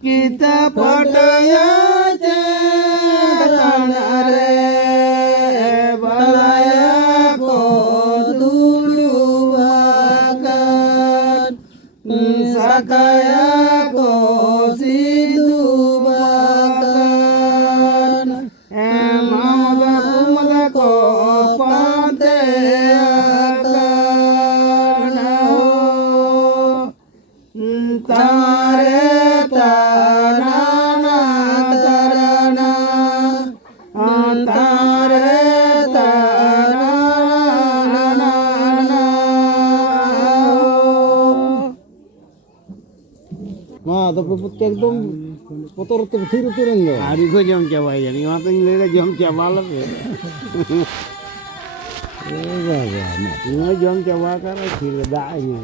kita pataya tanare balaya ko dulubakan sakaya ko sidubakan mamada kumada ko pante akan tare tanana tarana tare tanana মা তো একদম কত রতে ফিরে ফিরেন না hari ko jam coba ya ni matang lele jam coba lah ya এ বাবা না ini jam coba karena sila daanya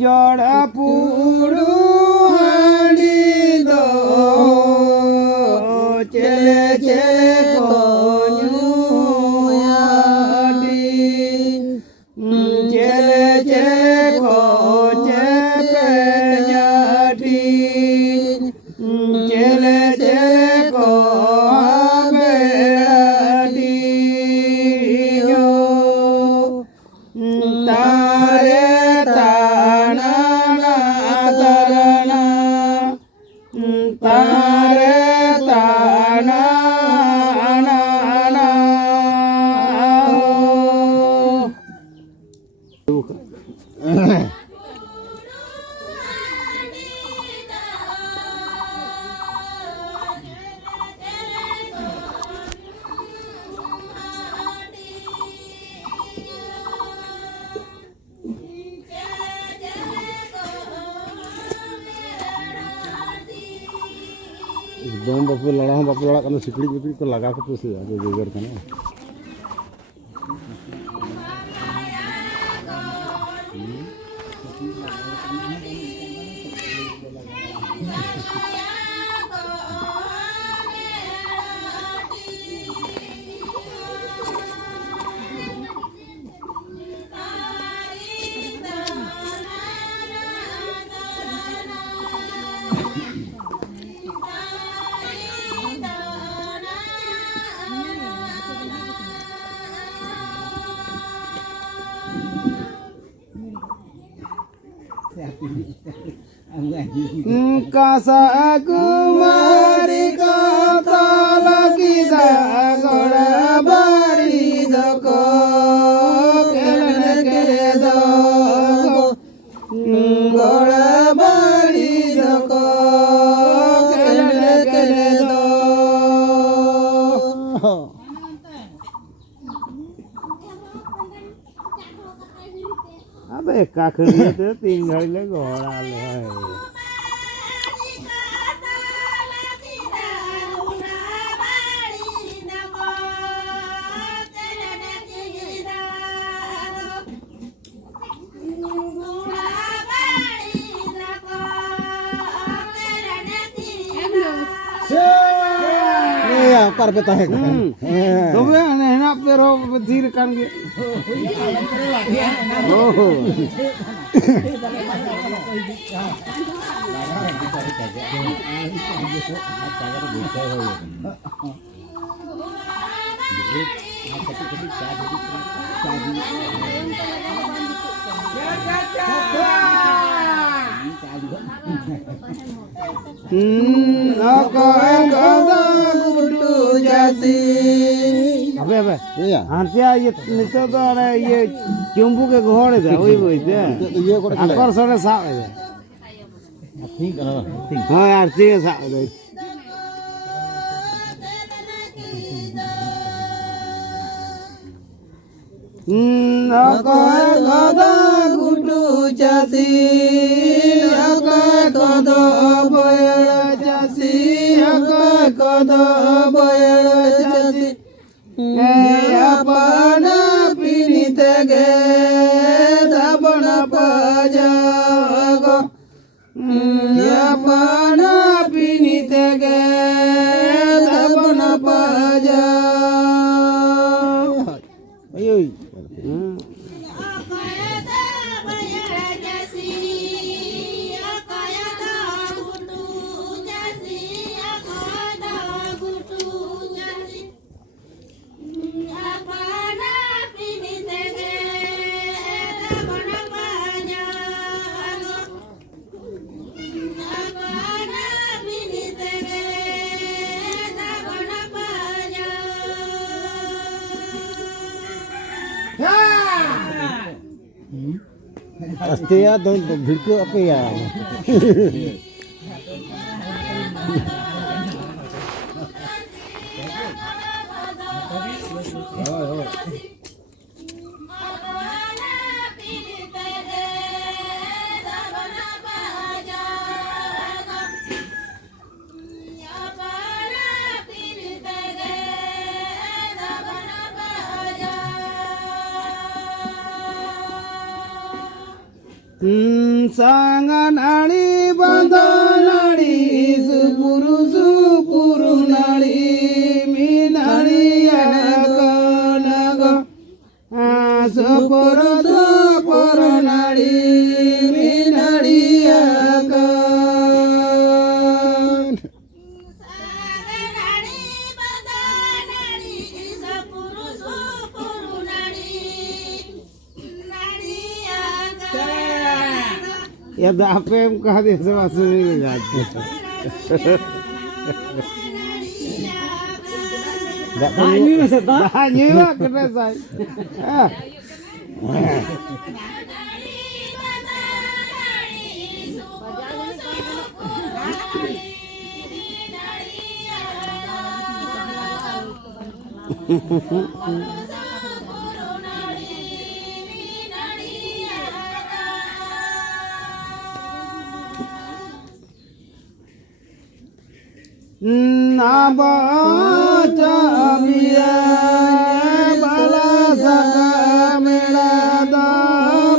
jora puru handi do chele chele konyu yadi chele chele ko chepe jadi chele chele ko abedi yo tare tanana tarana tare tanana एकदम बापू लड़ा करना सिकड़ी बिकड़ी को लगा के तो से आगे जेगर का ना kasa aku mari kata lagi dah gora bari doko kelene kedo gora bari doko kelene kedo abe kakhnya tu tinggal le gora le ya par peta है तो वे ना पेरो धीर kan ge oh iya Artinya itu tuh ada ये चुम्बू के घोड़े थे वही वही थे ये को आकर्षण साफ है Arti kalau arti. Thôi artinya sak deh. Kada gudu jasi, kada bayar jasi, kada bayar jasi. Apana pinite ge, dabana pajago. Apana pinite ge, dabana pajago. Ayo. Pasti ya, don biku apa ya? Sangan ali bandanali supuru nali minali naga supuru nali minali ya dah apa yang kau ada sama sini kan? Enggak ini masa tak? Banyak lah kena saya. Nabaca biya balasaka melada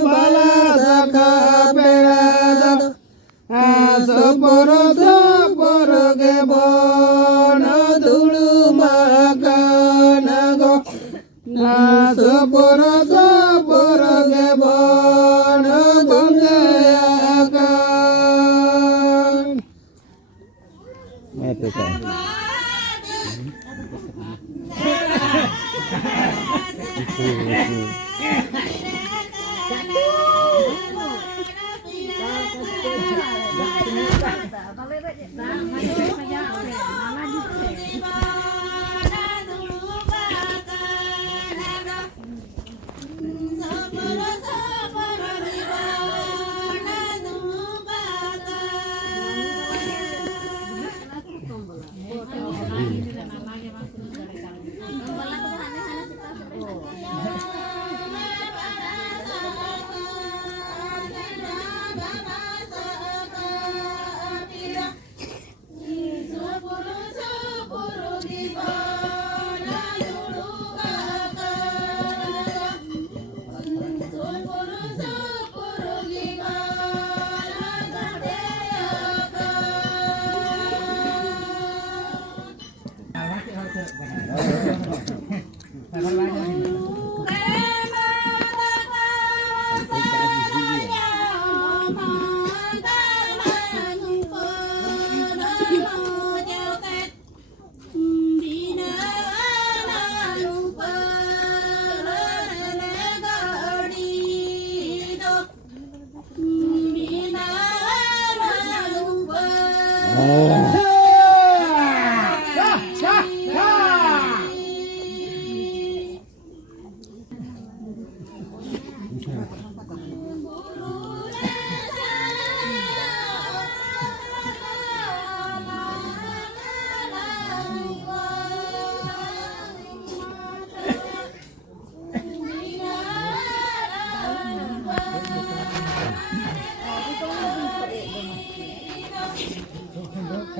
balasaka pelada saporo ge bona dulu makanago saporo ge bona bungayakan. Itu kan.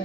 Eh.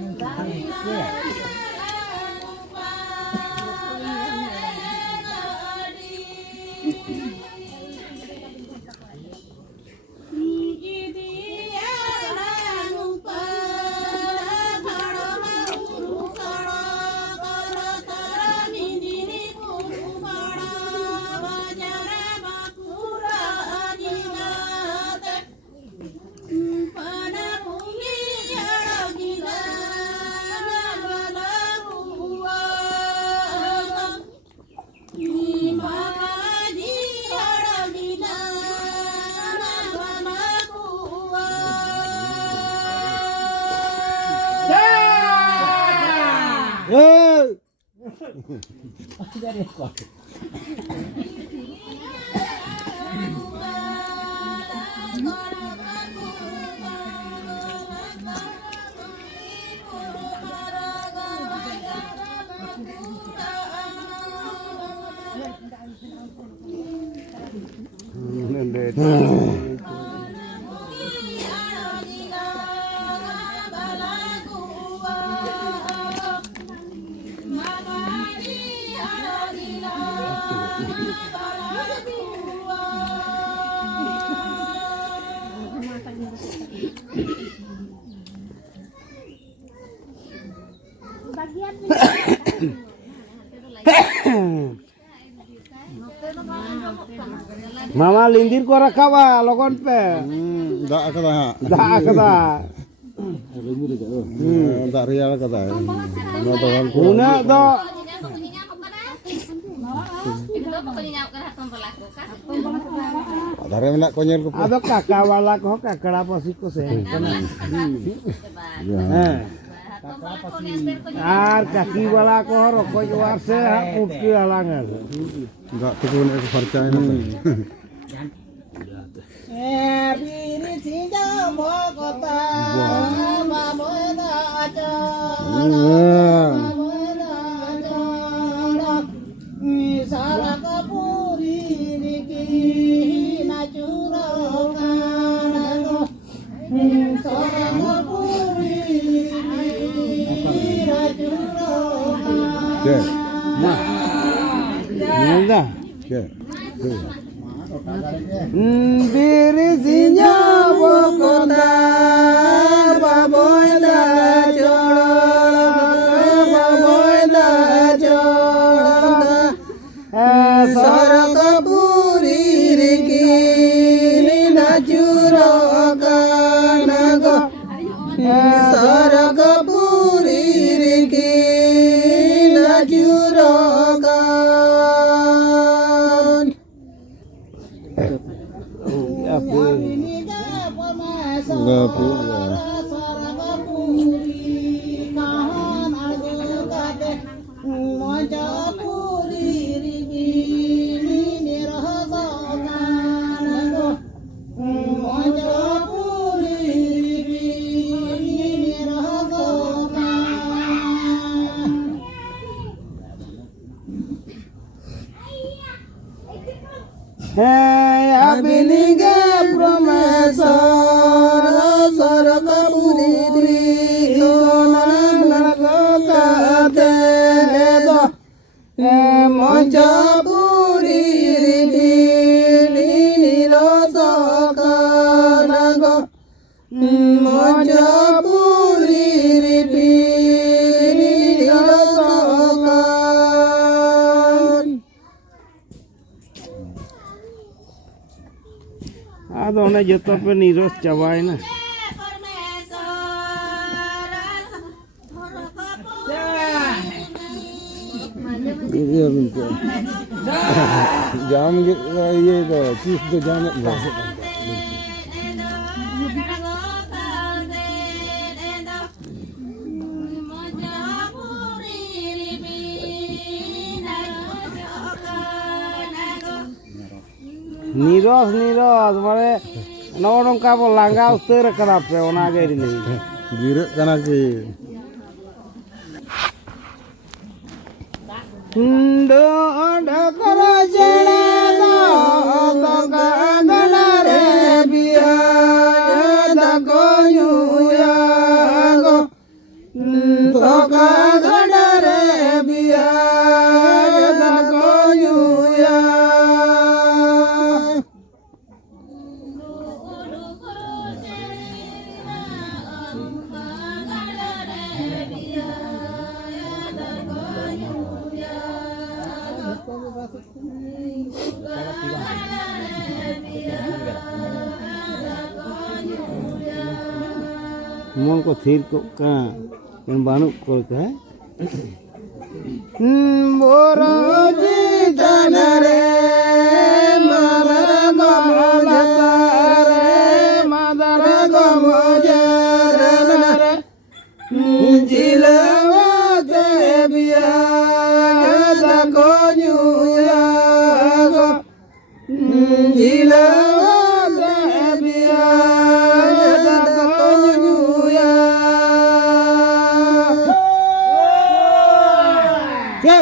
Mama lindir ko rakawa logon pe. Dak kada ha. Dah kada. Dak real kada. Una do Adare menak konyol ko. ado kakak wala ko kakak apa sih ko se. Ar kaki wala ko rokok juar se uki halangan. Enggak tukun ek percaya na. biri sinja bokota baboda aja Misara kapuri niki najurokan Misara kapuri niki najurokan Ke. Nanda. Ke. Biri sinja bokota baboda baboda Sarakapuri rikini najurokan Sarakapuri rikini najurokan Enggak pu. Hey, Abilige promesor Sarakapuri Konanagokate Monjapuri Ribini Rosokanago Monjapuri Ribini Rosokan ado ne joto pe niros chabai na. Iya betul. Jam ये तो चीज तो जाने Niros mare nong ka bo langa uster kara pe ona ge ni. गिरक kana ki. Ndo anda kara jena do ka gana re biya da ko yu ya go mon ko thir ko ka yang banu ko ka boroji janare madara gamatare madara gamojare jilawa debiya da konyuya jilawa debiya da konyuya go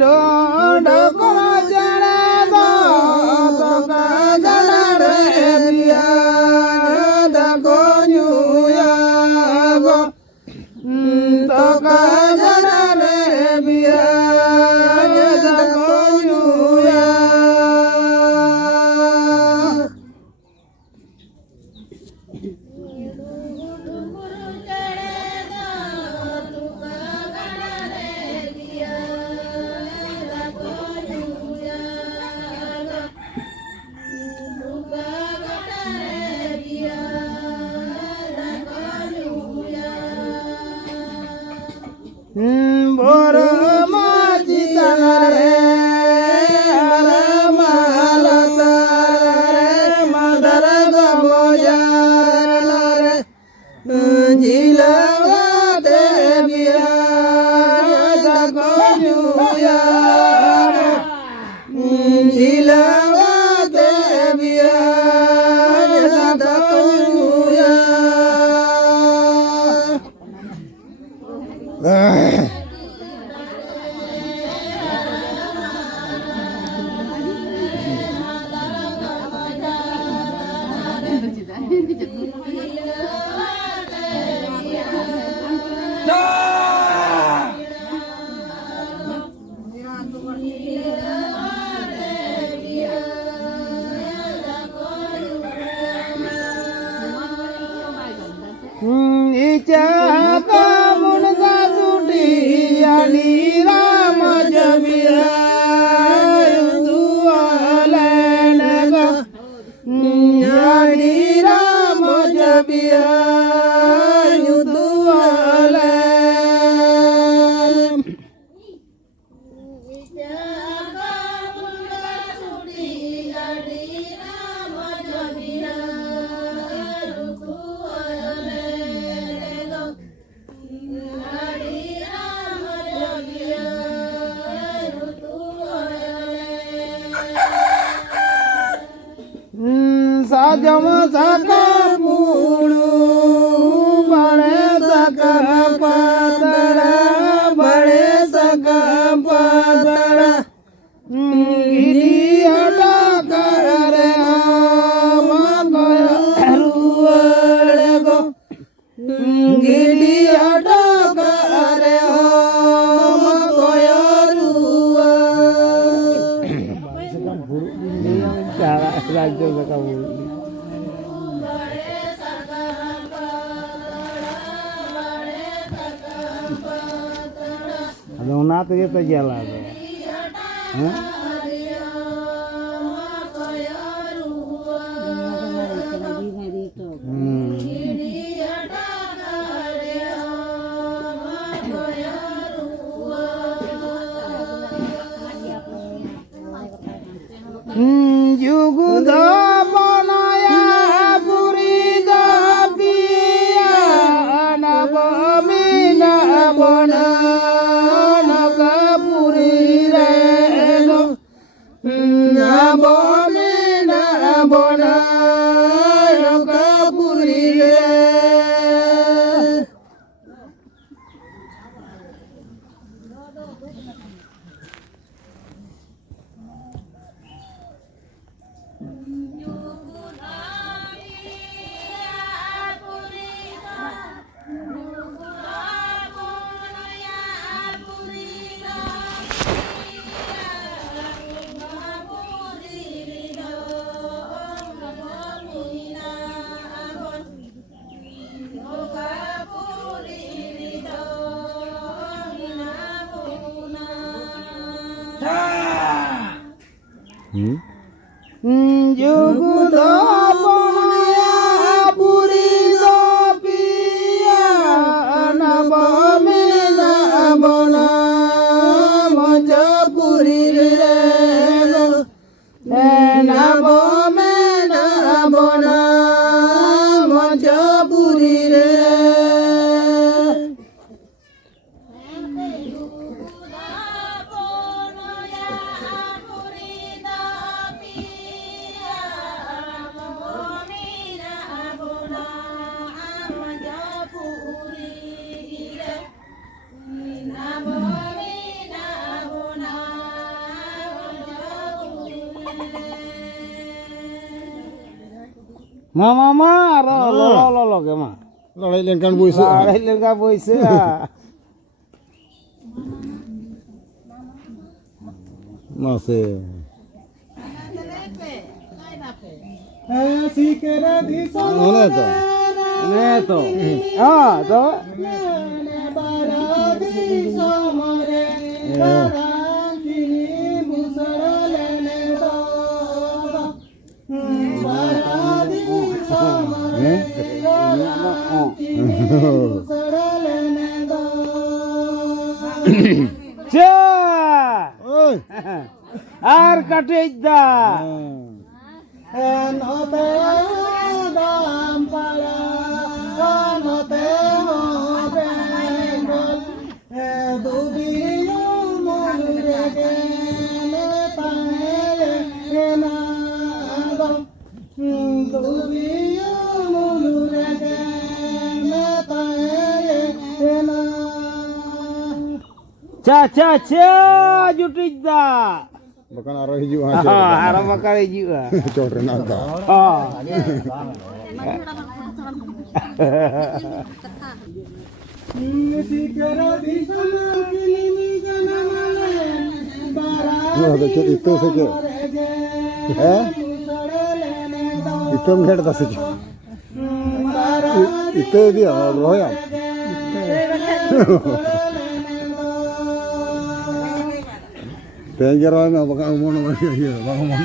do do ko jana do to ka jana re biya da ko nyu ya go to ka jana re biya da ko nyu ya boro maji tangare aramalare madara gamojare jilawa debiya da konyuya jilawa debiya da konyuya Ica kamun sasuti ali rama jabiya yudualena ali rama jabiya yudualena sajama saka pulu bade saka padara bade saka padara giri ada kare ama ruwade go giri ada kare ama ruwade cara raja saka ada una tege to jala do jugu da banaya puri da piya anabamina bona nakapuri re go Mama lo ke mah. Lari lengkan buis. Lari lengkap boys ya. Masih. Mana tu? Neto. Ah, tu. Cha. Oi. Ar katida. Cha jutida. Bukan arah hijau Ah, aja. harap bakal juga. Cor naga. Oh. Oh, dekat itu saja. Itu melihat tak saja. Itu dia royal. Pengen royal bakal mau ya, bakal mau.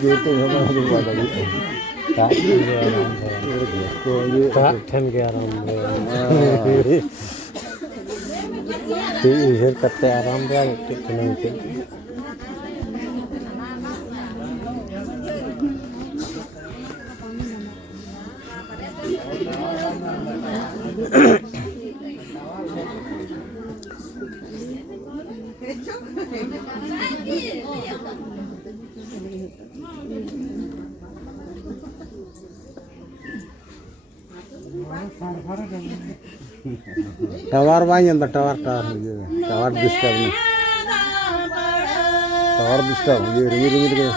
Gitu memang ada pada gitu. Tak kan ke aram. Ti ihir kate aram dia tenang ke. Tawar banyak tak tawar disturb nih. Tawar disturb, ringi ke.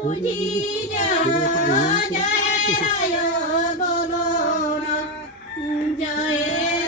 বুঝি জয় জয় রায় বলো না জয়